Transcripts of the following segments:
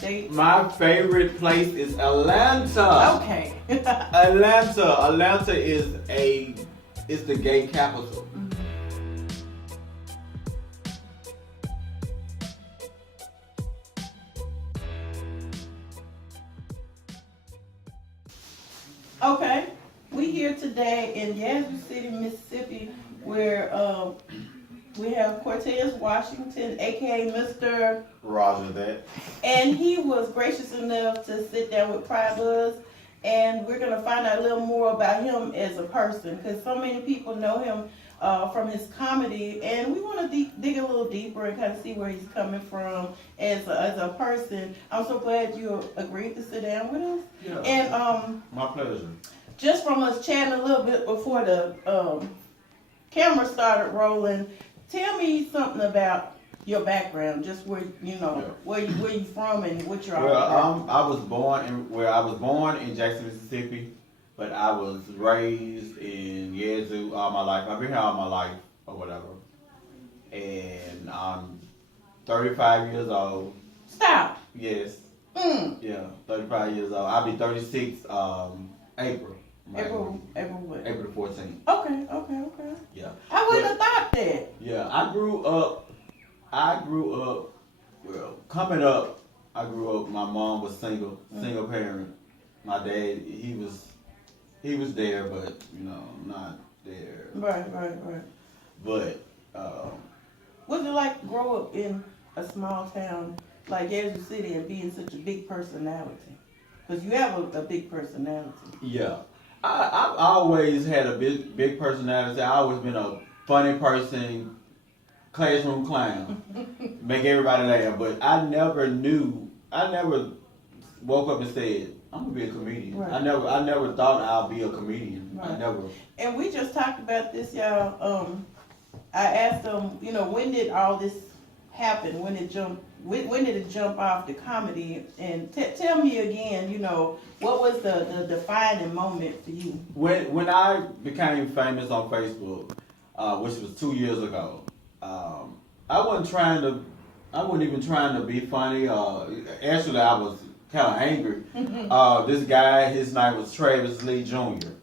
states? My favorite place is Atlanta. Okay. Atlanta is the gay capital. Okay. We here today in YAZOO City, Mississippi, where we have Cortez Washington, aka MrRogerThat. and he was gracious enough to sit down with Pride Buzz, and we're gonna find out a little more about him as a person, because so many people know him from his comedy, and we want to dig a little deeper and kind of see where he's coming from as a person. I'm so glad you agreed to sit down with us. Yeah. And My pleasure. just from us chatting a little bit before the camera started rolling, tell me something about your background, just where where you from and what you're all about. I was born in Jackson, Mississippi, but I was raised in YAZOO all my life. I've been here all my life or whatever, and I'm 35 years old. Stop. Yes. Yeah, 35 years old. I'll be 36 April. April what? April the 14th. Okay. Yeah. I wouldn't have thought that. Yeah, I grew up, well, coming up, my mom was single parent. My dad, he was there, but, not there. Right. But, What's it like to grow up in a small town like YAZOO City and being such a big personality? Because you have a big personality. yeah. I've always had a big personality. I've always been a funny person, classroom clown, make everybody laugh. But I never woke up and said, I'm gonna be a comedian. Right. I never thought I'll be a comedian. Right. I never. And we just talked about this, y'all. I asked them, when did all this happen? When did it jump off the comedy? And tell me again, what was the defining moment for you? When I became famous on Facebook, which was 2 years ago, I wasn't even trying to be funny. Actually, I was kind of angry. This guy, his name was Travis Lee Jr.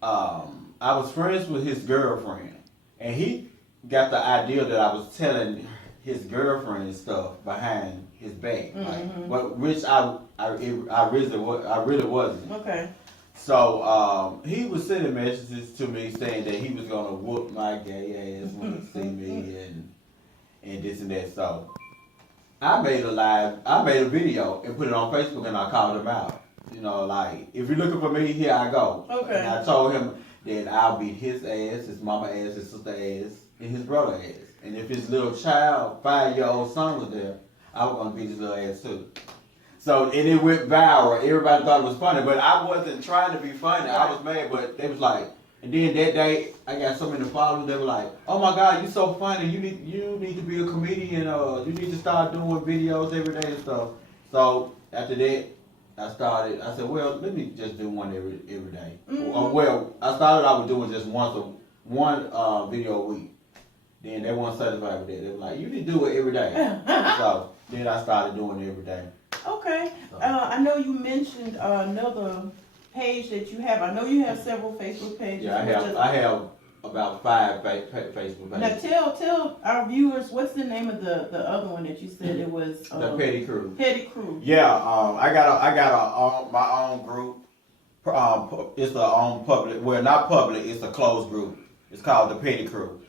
I was friends with his girlfriend, and he got the idea that I was telling his girlfriend stuff behind his back, which I really wasn't. Okay. So he was sending messages to me saying that he was gonna whoop my gay ass when he see me and this and that. So I made a video and put it on Facebook, and I called him out. Like, if you're looking for me, here I go. Okay. And I told him that I'll beat his ass, his mama ass, his sister ass, and his brother ass. And if his little child, 5-year-old son was there, I was gonna beat his little ass too. So, and it went viral. Everybody thought it was funny, but I wasn't trying to be funny. I was mad, but they was like, and then that day, I got so many followers. They were like, "Oh my God, you so funny. You need to be a comedian. You need to start doing videos every day and stuff." So after that, I said, well, let me just do one every day. Well, I started out with doing just one video a week. Then they weren't satisfied with that. They were like, you need to do it every day. So then I started doing it every day. Okay. I know you mentioned another page that you have. I know you have several Facebook pages. Yeah, I have about 5 Facebook pages. Now tell our viewers, what's the name of the other one that you said it was? The Petty Crew. Petty Crew. Yeah, I got my own group. It's a own public. Well, not public. It's a closed group. It's called the Petty Crew,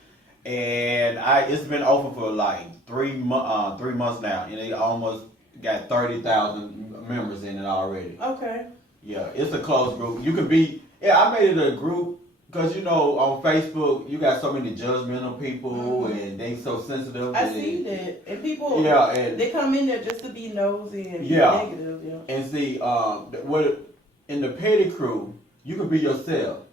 and it's been open for like 3 months now, and it almost got 30,000 members in it already. Okay. Yeah, it's a closed group. You can be. Yeah, I made it a group because on Facebook you got so many judgmental people, and they so sensitive. I see that, and people. Yeah, and they come in there just to be nosy and negative. Yeah. And see, in the Petty Crew, you can be yourself.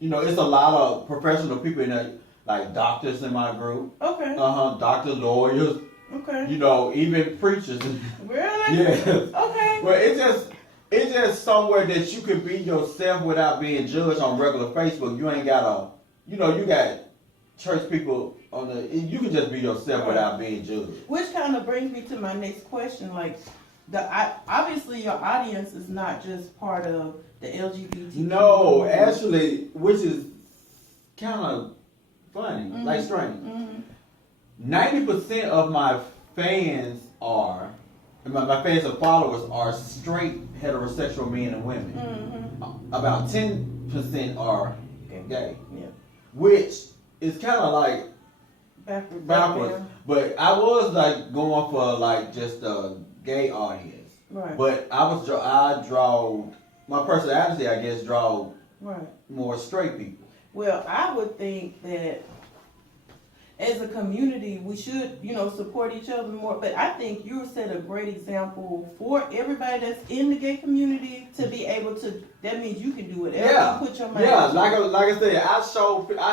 It's a lot of professional people in there, like doctors in my group. Okay. Doctors, lawyers. Okay. Even preachers. Really? Yes. Okay. Well, it's just somewhere that you can be yourself without being judged on regular Facebook. You ain't gotta, you got church people you can just be yourself without being judged. Which kind of brings me to my next question. Like, obviously your audience is not just part of the LGBT. No, actually, which is kind of funny, Mm-hmm. like strange. Mm-hmm. 90% of my fans are, my fans and followers are straight heterosexual men and women. Mm-hmm. About 10% are gay, Yeah. which is kind of like Backwards. But I was like going for like just a gay audience. Right. But I draw my personality, I guess, draw Right. more straight people. Well, I would think that as a community, we should, support each other more. But I think you set a great example for everybody that's in the gay community to be able to. That means you can do whatever you put your mind. Yeah, to. like I said, I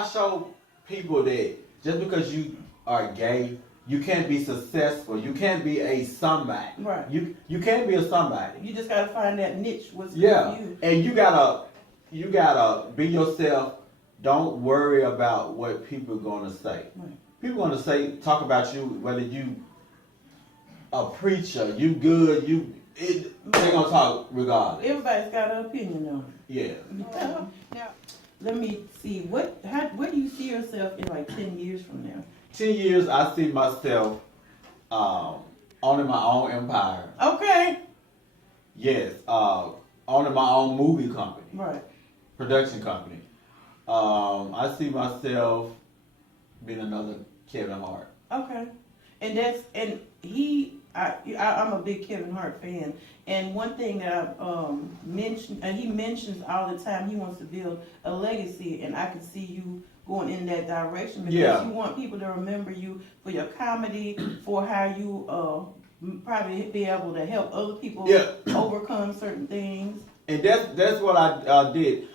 show people that just because you are gay, you can't be successful. You can't be a somebody. Right. You can't be a somebody. You just gotta find that niche. What's good Yeah, for you. and you gotta be yourself. Don't worry about what people are gonna say. Right. People gonna talk about you, whether you a preacher, you good, they gonna talk regardless. Everybody's got an opinion on it. Yeah. Now, let me see. Where do you see yourself in like 10 years from now? 10 years, I see myself owning my own empire. Okay. Yes, owning my own movie company, Right. production company. I see myself being another Kevin Hart. Okay. I'm a big Kevin Hart fan, and one thing that I mentioned, and he mentions all the time, he wants to build a legacy, and I can see you going in that direction because you want people to remember you for your comedy, for how you probably be able to help other people overcome certain things. And that's what I did.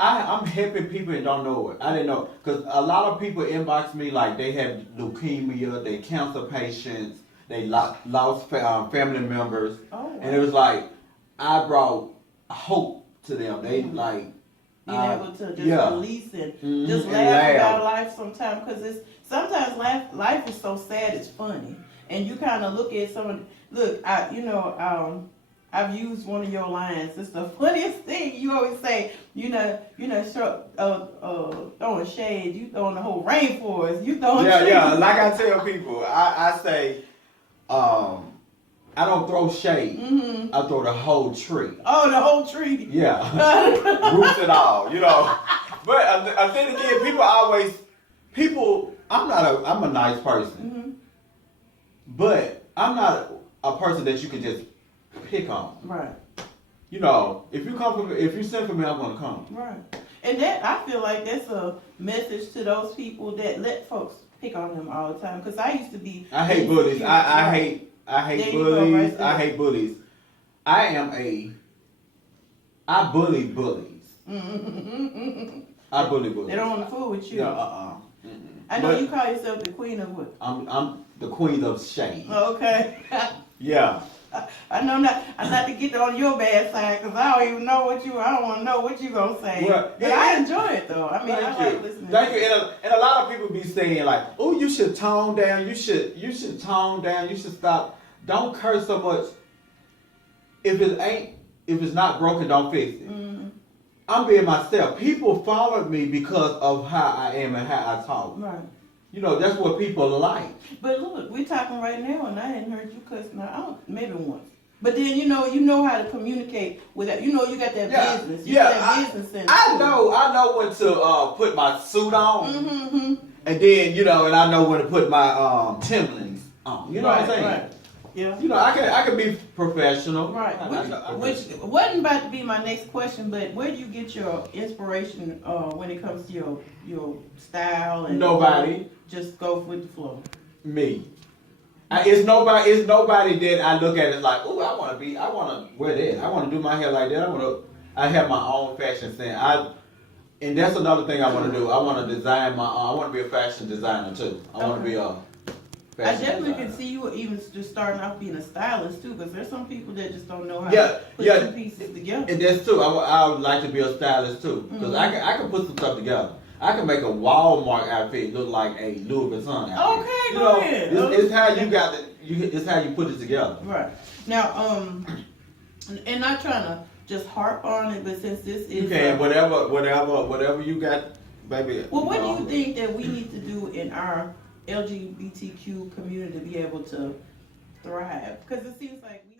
I'm helping people and don't know it. I didn't know because a lot of people inbox me like they have leukemia, they cancer patients, they lost family members, and it was like I brought hope to them. They like being able to just release it, just laugh about life sometimes because sometimes life is so sad it's funny, and you kind of look at I've used one of your lines. It's the funniest thing. You always say, throwing shade. You throwing the whole rainforest. You throwing trees. Like I tell people, I say, I don't throw shade. Mm-hmm. I throw the whole tree. Oh, the whole tree. Yeah, roots and all. But then again, I'm a nice person, but I'm not a person that you can just pick on. Right. If you send for me, I'm gonna come. Right. And that I feel like that's a message to those people that let folks pick on them all the time. Because I used to be. I hate bullies. I hate bullies. I hate bullies. I bully bullies. I bully bullies. They don't want to fool with you. No, I know you call yourself the queen of what? I'm the queen of shade. Okay. Yeah. I know not to get on your bad side because I don't even know I don't want to know what you gonna say. Well, but I enjoy it though. I mean, I like listening. Thank you. And a lot of people be saying like, "Oh, you should tone down. You should tone down. You should stop. Don't curse so much. If it's not broken, don't fix it." Mm-hmm. I'm being myself. People followed me because of how I am and how I talk. Right. That's what people like. But look, we're talking right now, and I hadn't heard you cuss. Now, maybe once. But then you know how to communicate with that. You got that business. You got that business sense. I know when to put my suit on, mm-hmm. and then and I know when to put my Timberlands on. You know what I'm saying? Right. Yeah. I can be professional. Right. Which wasn't about to be my next question, but where do you get your inspiration when it comes to your style and nobody? Just go with the flow. Me. It's nobody that I look at it like, oh, I want to wear that. I want to do my hair like that. I have my own fashion sense. And that's another thing I want to do. I want to design I want to be a fashion designer too. I want to be a I definitely can see you even just starting off being a stylist too, because there's some people that just don't know how to put two pieces together. And that's true. I would like to be a stylist too, because I can put some stuff together. I can make a Walmart outfit look like a Louis Vuitton outfit. Okay, go ahead. It's how you got it's how you put it together. Right. Now, and not trying to just harp on it, but since this is You can whatever you got, baby. well, what do you think that we need to do in our LGBTQ community to be able to thrive? Because it seems like we